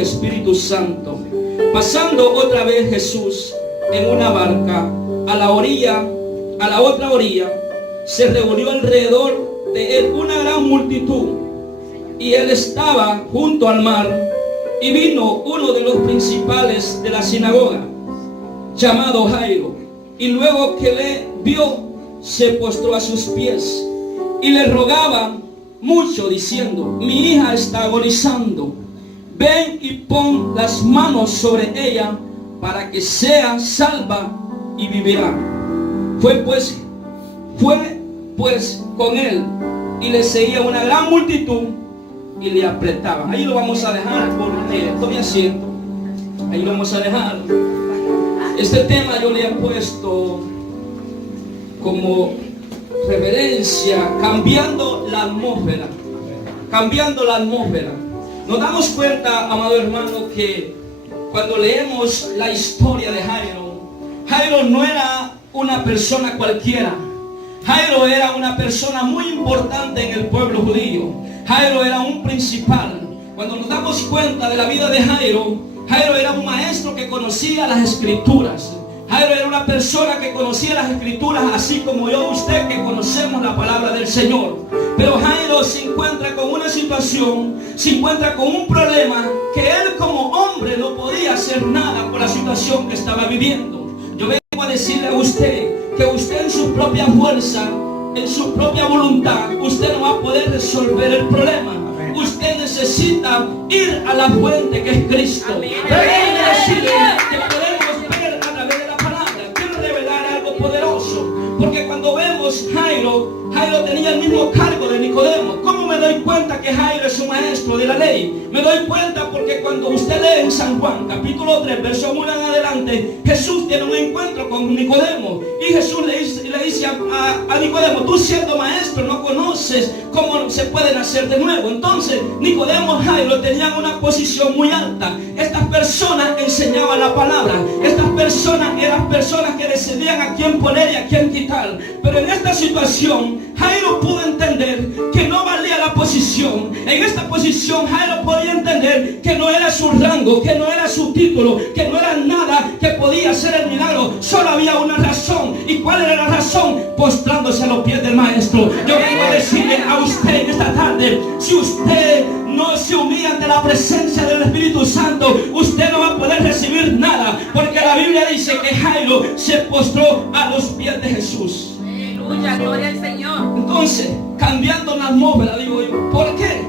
y Espíritu Santo. Pasando otra vez Jesús en una barca a la otra orilla, se reunió alrededor de él una gran multitud, y él estaba junto al mar, y vino uno de los principales de la sinagoga, llamado Jairo, y luego que le vio, se postró a sus pies y le rogaba mucho, diciendo: mi hija está agonizando, ven y pon las manos sobre ella para que sea salva y vivirá. Fue pues con él, y le seguía una gran multitud y le apretaban. Ahí lo vamos a dejar porque tome asiento. Ahí lo vamos a dejar. Este tema yo le he puesto como reverencia, cambiando la atmósfera. Cambiando la atmósfera. Nos damos cuenta, amado hermano, que cuando leemos la historia de Jairo, Jairo no era una persona cualquiera. Jairo era una persona muy importante en el pueblo judío. Jairo era un principal. Cuando nos damos cuenta de la vida de Jairo, Jairo era un maestro que conocía las escrituras. Jairo era una persona que conocía las escrituras, así como yo, usted, que conocemos la palabra del Señor. Pero Jairo se encuentra con una situación, se encuentra con un problema que él como hombre no podía hacer nada por la situación que estaba viviendo. Yo vengo a decirle a usted que usted en su propia fuerza, en su propia voluntad, usted no va a poder resolver el problema. Usted necesita ir a la fuente que es Cristo. Déjenme decirle que podemos ver a través de la palabra. Quiero revelar algo poderoso, porque cuando vemos Jairo tenía el mismo cargo de Nicodemo. ¿Cómo me doy cuenta que Jairo es un maestro de la ley? Me doy cuenta porque cuando usted lee en San Juan capítulo 3 verso 1 en adelante, Jesús tiene un encuentro con Nicodemo, y Jesús le dice a Nicodemo: tú siendo maestro no conoces cómo se puede nacer de nuevo. Entonces Nicodemo y Jairo tenían una posición muy alta. Estas personas enseñaban la palabra. Estas personas eran personas que decidían a quién poner y a quién quitar. Pero en esta situación Jairo pudo entender que no valía la posición. En esta posición Jairo podía entender que no era su rango, que no era su título, que no era nada que podía hacer el milagro. Solo había una razón. ¿Y cuál era la razón? Postrándose a los pies del maestro. Yo vengo a decirle a usted en esta tarde: si usted no se humilla ante la presencia del Espíritu Santo, usted no va a poder recibir nada, porque la Biblia dice que Jairo se postró a los pies de Jesús. Aleluya, gloria al Señor. Entonces, cambiando la atmósfera, digo yo, ¿por qué?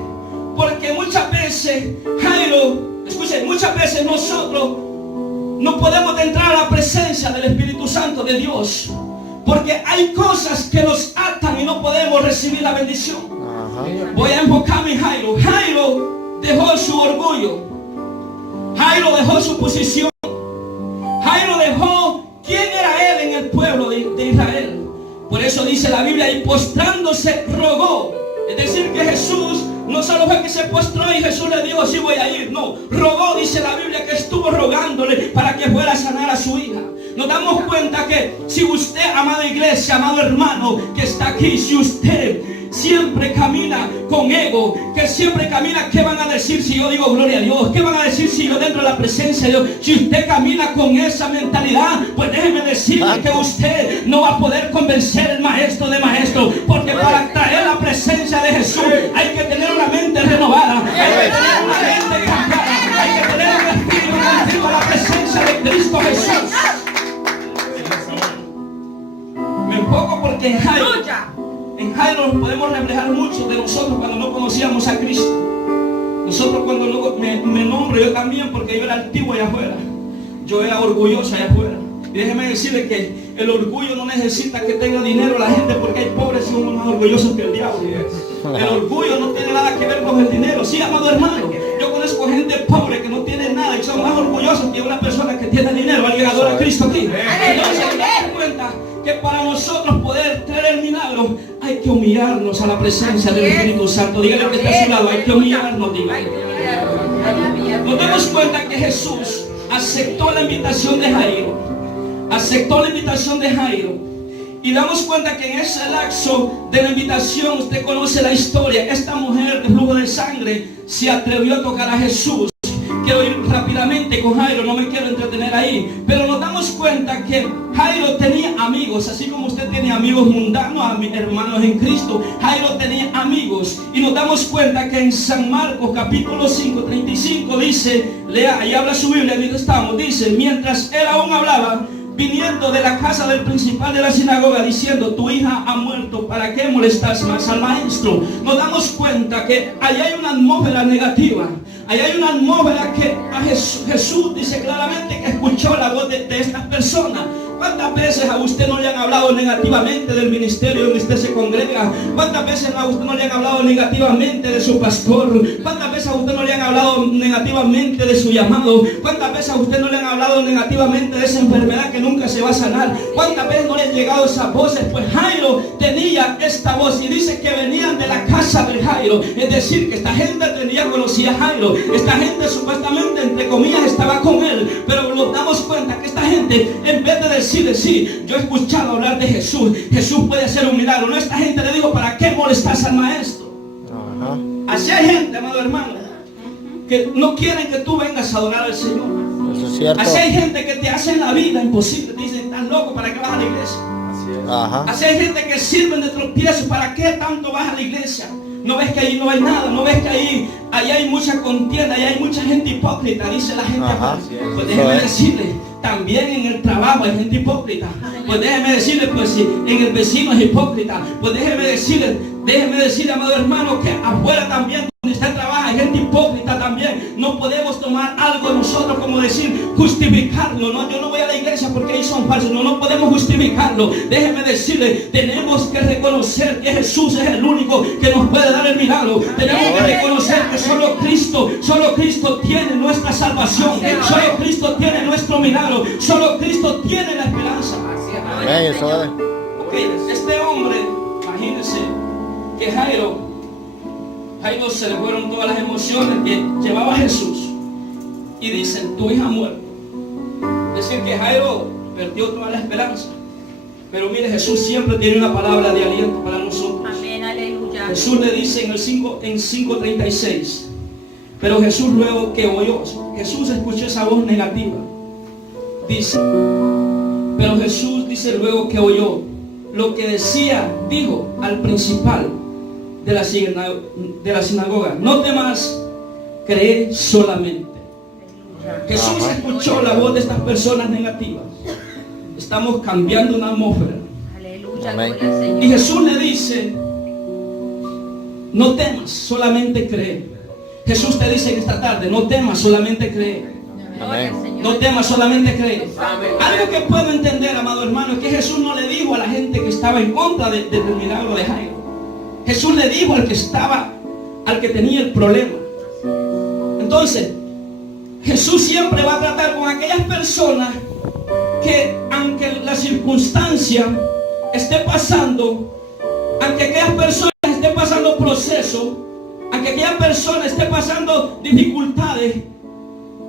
Porque muchas veces Jairo, escuchen, muchas veces nosotros no podemos entrar a la presencia del Espíritu Santo de Dios, porque hay cosas que nos atan y no podemos recibir la bendición. Voy a enfocarme en Jairo. Jairo dejó su orgullo. Jairo dejó su posición. Jairo dejó quién era él en el pueblo de Israel. Por eso dice la Biblia: y postrándose rogó. Es decir, que Jesús no solo fue que se postró y Jesús le dijo: sí, voy a ir. No, rogó, dice la Biblia, que estuvo rogándole para que fuera a sanar a su hija. Nos damos cuenta que si usted, amada iglesia, amado hermano que está aquí, si usted siempre camina con ego, que siempre camina, ¿qué van a decir si yo digo gloria a Dios? ¿Qué van a decir si yo dentro de la presencia de Dios? Si usted camina con esa mentalidad, pues déjeme decirle que usted no va a poder convencer al maestro de maestros, porque para traer la presencia de Jesús hay que tener una mente renovada, hay que tener una mente cambiada, hay que tener un espíritu contigo a la presencia de Cristo Jesús. Me enfoco porque en Jairo nos podemos reflejar mucho de nosotros cuando no conocíamos a Cristo. Nosotros cuando no, me nombro yo también, porque yo era altivo allá afuera. Yo era orgulloso allá afuera. Y déjeme decirle que el orgullo no necesita que tenga dinero la gente, porque hay pobres y uno más orgullosos que el diablo. El orgullo no tiene nada que ver con el dinero. Sí, amado hermano, yo conozco gente pobre que no tiene nada y son más orgullosos que una persona que tiene dinero. ¿Alguien adora a Cristo aquí? Entonces, me doy cuenta que para nosotros poder traer el milagro hay que humillarnos a la presencia del Espíritu Santo. Dígale que está a su lado: hay que humillarnos, dígale. Nos damos cuenta que Jesús aceptó la invitación de Jairo. Aceptó la invitación de Jairo. Y damos cuenta que en ese lapso de la invitación, usted conoce la historia. Esta mujer de flujo de sangre se atrevió a tocar a Jesús. quiero ir rápidamente con Jairo, no me quiero entretener ahí. Pero nos damos cuenta que Jairo tenía amigos, así como usted tiene amigos mundanos, hermanos en Cristo. Jairo tenía amigos. Y nos damos cuenta que en San Marcos capítulo 5, 35 dice, lea, ahí habla su Biblia, ahí estamos, dice, mientras él aún hablaba, viniendo de la casa del principal de la sinagoga, diciendo, tu hija ha muerto, ¿para qué molestas más al maestro? Nos damos cuenta que ahí hay una atmósfera negativa. Ahí hay una atmósfera que a Jesús dice claramente que escuchó la voz de estas personas. ¿Cuántas veces a usted no le han hablado negativamente del ministerio donde usted se congrega? ¿Cuántas veces a usted no le han hablado negativamente de su pastor? ¿Cuántas veces a usted no le han hablado negativamente de su llamado? ¿Cuántas veces a usted no le han hablado negativamente de esa enfermedad que nunca se va a sanar? ¿Cuántas veces no le han llegado esas voces? Pues Jairo tenía esta voz y dice que venían de la casa de Jairo. Es decir, que esta gente conocía a Jairo. Esta gente supuestamente, entre comillas, estaba con él. Pero nos damos cuenta que esta gente, en vez de decirle, sí, yo he escuchado hablar de Jesús, Jesús puede hacer un milagro, no, esta gente le dijo, ¿para qué molestas al maestro? Así hay gente, amado hermano, que no quieren que tú vengas a adorar al Señor. Eso es cierto. Así hay gente que te hace la vida imposible, te dicen, estás loco, ¿para qué vas a la iglesia? Ajá. Así hay gente que sirven de tropiezo, ¿para qué tanto vas a la iglesia? No ves que ahí no hay nada, no ves que ahí hay mucha contienda, ahí hay mucha gente hipócrita, dice la gente. Pues déjeme decirle, también en el trabajo hay gente hipócrita. Pues déjeme decirle, pues si en el vecino es hipócrita, pues déjeme decirle, amado hermano, que afuera también donde usted trabaja hay gente hipócrita también. No podemos tomar algo nosotros como decir, justificarlo. No, yo no voy a la iglesia porque ahí son falsos. No podemos justificarlo. Déjeme decirle, tenemos que reconocer que Jesús es el único que nos puede dar el milagro. Tenemos que reconocer que solo Cristo tiene nuestra salvación. Solo Cristo tiene nuestro milagro. Solo Cristo tiene la esperanza. Amén, eso es. Ok, este hombre, imagínense que Jairo se le fueron todas las emociones que llevaba Jesús. Y dicen, tu hija ha muerto. Es decir, que Jairo perdió toda la esperanza. Pero mire, Jesús siempre tiene una palabra de aliento para nosotros. Amén, aleluya. Jesús le dice en 5:36. Pero Jesús luego que oyó, Jesús escuchó esa voz negativa. Dice, pero Jesús dice luego que oyó lo que dijo al principal de la sinagoga, no temas, cree solamente. Jesús escuchó la voz de estas personas negativas. Estamos cambiando una atmósfera. Aleluya, Amén. gloria al Señor. Y Jesús le dice, no temas, solamente cree. Jesús te dice en esta tarde, no temas, solamente cree. Gloria al Señor. No temas, solamente cree. Amén. Algo que puedo entender, amado hermano, es que Jesús no le dijo a la gente que estaba en contra del milagro de Jairo. Jesús le dijo al que tenía el problema. Entonces, Jesús siempre va a tratar con aquellas personas que, aunque la circunstancia esté pasando, aunque aquellas personas estén pasando procesos, aunque aquella persona esté pasando dificultades,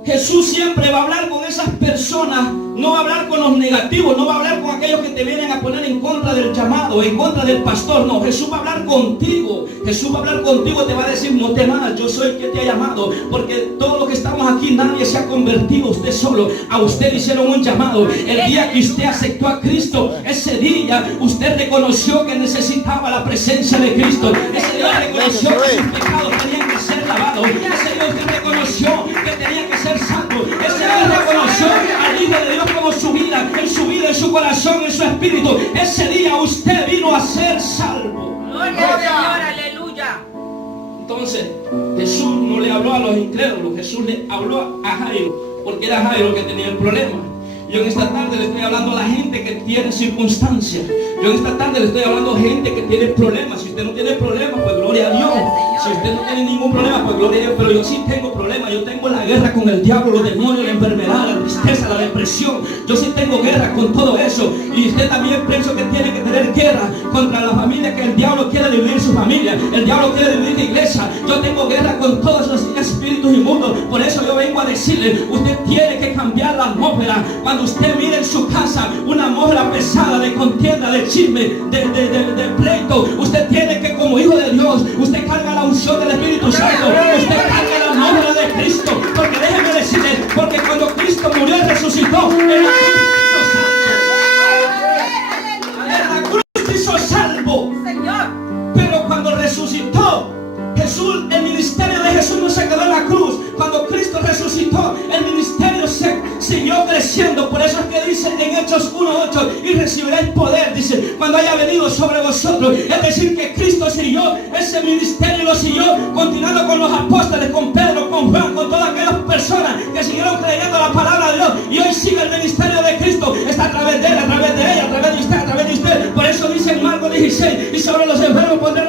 Jesús siempre va a hablar con esas personas. No va a hablar con los negativos, no va a hablar con aquellos que te vienen a poner en contra del llamado, en contra del pastor. No, Jesús va a hablar contigo. Jesús va a hablar contigo, te va a decir, no temas, yo soy el que te ha llamado. Porque todos los que estamos aquí, nadie se ha convertido, usted solo. A usted le hicieron un llamado. El día que usted aceptó a Cristo, ese día usted reconoció que necesitaba la presencia de Cristo. Ese día reconoció que sus pecados tenían que ser lavados. Ese día usted reconoció que tenía que ser santo. Ese día reconoció al Hijo de Dios como su vida, en su corazón, en su espíritu. Ese día usted vino a ser salvo. Gloria al Señor, aleluya. Entonces, Jesús no le habló a los incrédulos, Jesús le habló a Jairo, porque era Jairo el que tenía el problema. Yo en esta tarde le estoy hablando a la gente que tiene circunstancias. Yo en esta tarde le estoy hablando a gente que tiene problemas. Si usted no tiene problemas, pues gloria a Dios. Si usted no tiene ningún problema, pues gloria a Dios. Pero yo sí tengo problemas. Yo tengo la guerra con el diablo, los demonios, la enfermedad, la tristeza, la depresión. Yo sí tengo guerra con todo eso. Y usted también pienso que tiene que tener guerra contra la familia, que el diablo quiere dividir su familia. El diablo quiere dividir la iglesia. Yo tengo guerra con todos esos espíritus inmundos. Por eso yo vengo a decirle, usted tiene que cambiar la atmósfera. Cuando usted mire en su casa una atmósfera pesada de contienda, de chisme, de pleito, usted tiene que, como hijo de Dios, usted carga la unción del Espíritu Santo, usted carga la atmósfera de Cristo, porque déjeme resucitó, Jesús, el ministerio de Jesús no se quedó en la cruz. Cuando Cristo resucitó, el ministerio se siguió creciendo. Por eso es que dice en Hechos 1:8, y recibiréis poder, dice, cuando haya venido sobre vosotros. Es decir, que Cristo siguió ese ministerio y lo siguió continuando con los apóstoles, con Pedro, con Juan, con todas aquellas personas que siguieron creyendo la palabra de Dios. Y hoy sigue el ministerio de Cristo. Está a través de él, a través de ella, a través de usted, a través de usted. Por eso dice en Marcos 16, y sobre los enfermos pondrán